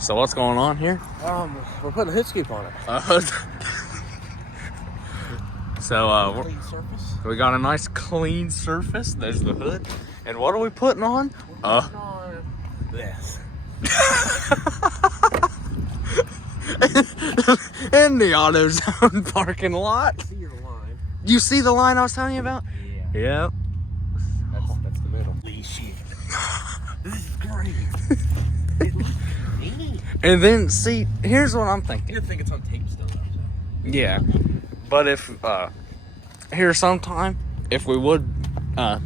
So what's going on here? We're putting a hood scoop on it. So Clean surface. we got a nice clean surface. There's the hood. And what are we putting on? We're putting on this. In the AutoZone parking lot. See your line. You see the line I was telling you about? Yeah. Yep. That's the middle. Holy shit. This is great. It looks neat. And then, see, here's what I'm thinking. You think it's on tape still, though. Yeah. But if, here sometime, if we would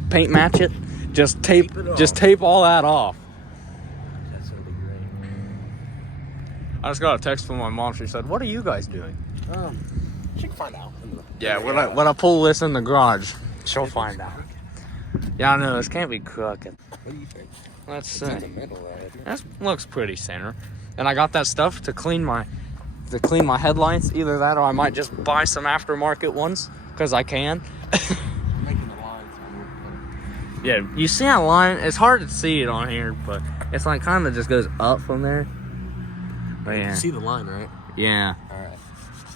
paint match it, just tape all that off. That's gonna be great. I just got a text from my mom. She said, "What are you guys doing?" She can find out. Yeah, when I pull this in the garage, she'll find out. Yeah, I know, this can't be crooked. What do you think? Let's see. It's in the middle, right? That looks pretty center. And I got that stuff to clean my headlights. Either that or I might just buy some aftermarket ones, because I can. Making the lines. Yeah, you see that line? It's hard to see it on here, but it's like kind of just goes up from there. But yeah. You see the line, right? Yeah. Alright.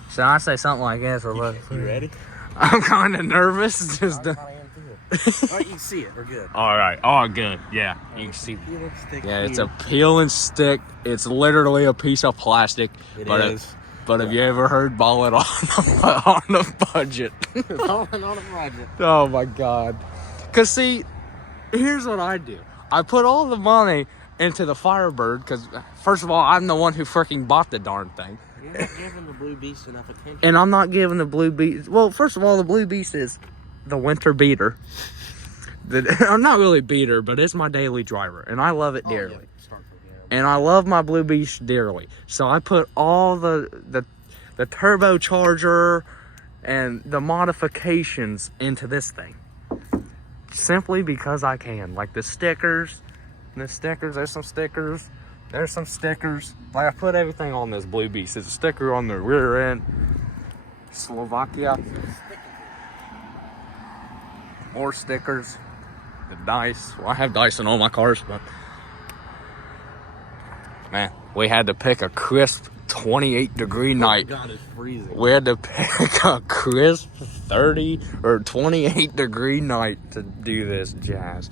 So I say something like this or what? You ready? I'm kind of nervous. Just Alright, you can see it. We're good. all right. Oh, good. Yeah, you can see. Peel and stick Yeah, it's here. a peel and stick. It's literally a piece of plastic. It but is. But have you ever heard ball it on a budget? On a budget. Oh my God. Cause see, here's what I do. I put all the money into the Firebird because first of all, I'm the one who freaking bought the darn thing. You're not giving the Blue Beast enough attention. And I'm not giving the Blue Beast. Well, first of all, the Blue Beast is the winter beater. I'm not really beater, but it's my daily driver, and I love it dearly. Yeah. Start from here. And I love my Blue Beast dearly. So I put all the turbocharger and the modifications into this thing. Simply because I can. Like the stickers. There's some stickers. There's some stickers. Like I put everything on this Blue Beast. There's a sticker on the rear end. Slovakia. More stickers. The dice. Well, I have dice in all my cars, but man, we had to pick a crisp 28-degree night. God, it's freezing. We had to pick a crisp 30 or 28-degree night to do this jazz.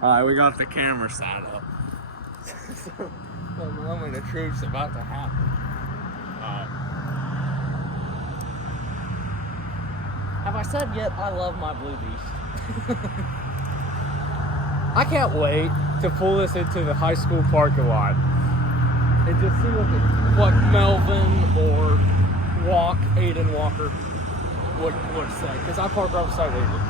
Alright, we got the camera set up. The moment of truth's about to happen. Have I said yet I love my Blue Beast? I can't wait to pull this into the high school parking lot and just see what Melvin or Aiden Walker would say, because I park right beside Aiden.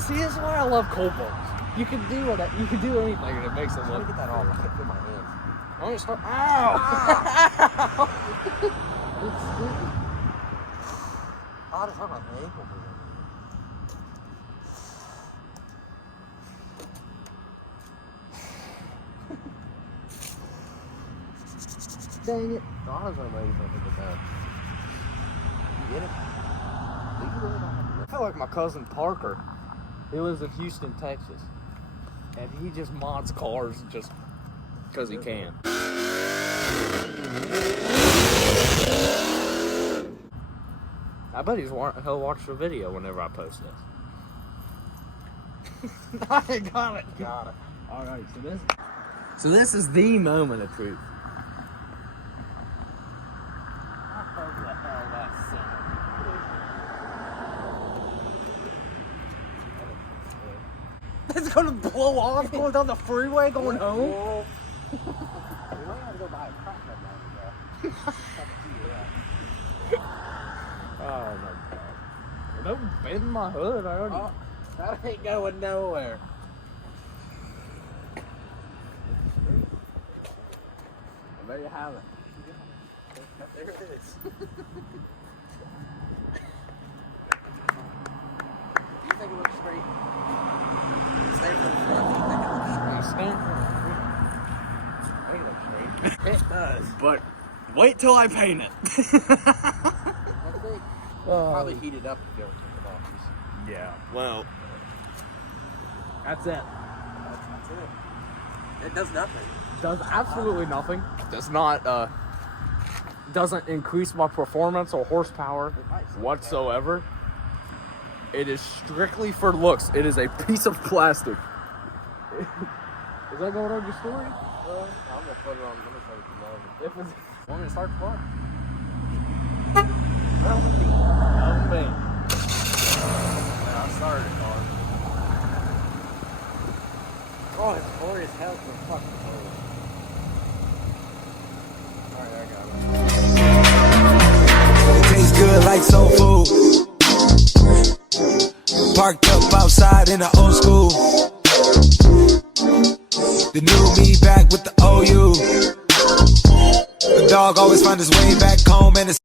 See, this is why I love Cobalt. You can do anything and it makes it look. Let me get that off. I can't feel my hands. I'm gonna start. Ow! It's sticky. Oh, it's not my ankle. Dang it. Oh, I was gonna make it look down. You get it? I feel like my cousin Parker. He lives in Houston, Texas. And he just mods cars just because he can. I bet he'll watch the video whenever I post this. I got it. Alright, so this is the moment of truth. It's gonna blow off going down the freeway going home. We might have to go buy a crack now. Oh my God. Don't bend my hood. I already. Oh, that ain't going nowhere. There you have it. There it is. You think it looks straight? Stay from the front. You think it looks straight? It does. But wait till I paint it. Probably heat it up if you ever took it off. Yeah. Well, that's it. That's it. It does nothing. Does absolutely nothing. Does not, doesn't increase my performance or horsepower whatsoever. It is strictly for looks. It is a piece of plastic. Is that going on your story? I'm gonna put it on. Let me show you. If it's, want me to start the car? That was me. Yeah, I started it, car. Oh, it's boring as hell for fucking cold. Alright, I got it. It tastes good like soul food. Parked up outside in the old school. The new me back with the OU. The dog always find his way back home and it's